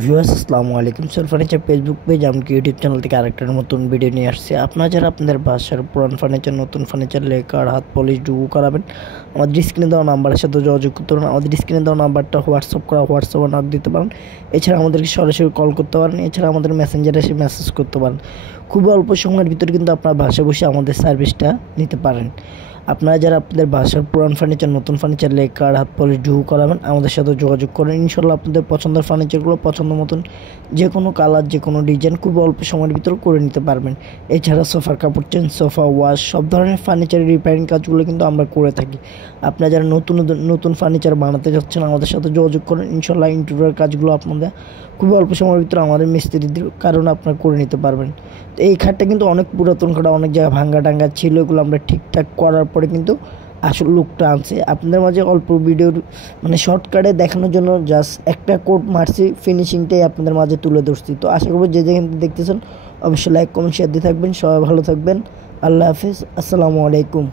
Viewers আসসালামু আলাইকুম। সর ফার্নিচার ফেসবুক পেজ এমনকি ইউটিউব চ্যানেল থেকে আরেকটা নতুন ভিডিও নিয়ে আসছে। আপনারা যারা আপনাদের বাসার পুরান ফার্নিচার, নতুন ফার্নিচার, লেকার, হাত পলিশ, ডুবু করাবেন, আমাদের স্ক্রিনে দেওয়া নাম্বারের সাথে যোগাযোগ করতে পারেন। আমাদের স্ক্রিনে দেওয়া নাম্বারটা হোয়াটসঅ্যাপে নক দিতে পারেন। এছাড়া আমাদেরকে সরাসরি কল করতে পারেন। এছাড়া আমাদের মেসেঞ্জারে এসে মেসেজ করতে পারেন। খুব অল্প সময়ের ভিতরে কিন্তু আপনার বাসায় বসে আমাদের সার্ভিসটা নিতে পারেন। আপনারা যারা আপনাদের বাসার পুরান ফার্নিচার, নতুন ফার্নিচার, লেকার, হাত পলিশ, ডুবু করাবেন, আমাদের সাথে যোগাযোগ করেন। ইনশাল্লাহ আপনাদের পছন্দের ফার্নিচারগুলো পছন্দ মতন যে কোনো কালার, যে কোনো ডিজাইন খুব অল্প সময়ের ভিতরে করে নিতে পারবেন। এছাড়া সোফার কাপড় চেঞ্জ, সোফা ওয়াশ, সব ধরনের ফার্নিচারের রিপেয়ারিং কাজগুলো কিন্তু আমরা করে থাকি। আপনারা যারা নতুন নতুন ফার্নিচার বানাতে যাচ্ছেন, আমাদের সাথে যোগাযোগ করেন। ইনশাল্লাহ ইন্টেরিয়র কাজগুলো আপনাদের খুব অল্প সময়ের ভিতরে আমাদের মিস্ত্রিদের কারণে আপনারা করে নিতে পারবেন। তো এই খাটটা কিন্তু অনেক পুরাতন খাট, অনেক জায়গায় ভাঙ্গা টাঙ্গা ছিল, এগুলো আমরা ঠিকঠাক করার পরে কিন্তু আসল লুকটা আনছে। আপনাদের মাঝে অল্প ভিডিওর শর্টকাটে দেখানোর জন্য জাস্ট একটা কোট মারছি, ফিনিশিংটাই আপনাদের মাঝে তুলে ধরছি। তো আশা করব যে যেখানে দেখতেছেন অবশ্যই লাইক, কমেন্ট, শেয়ার দিয়ে থাকবেন। সবাই ভালো থাকবেন। আল্লাহ হাফিজ। আসসালামু আলাইকুম।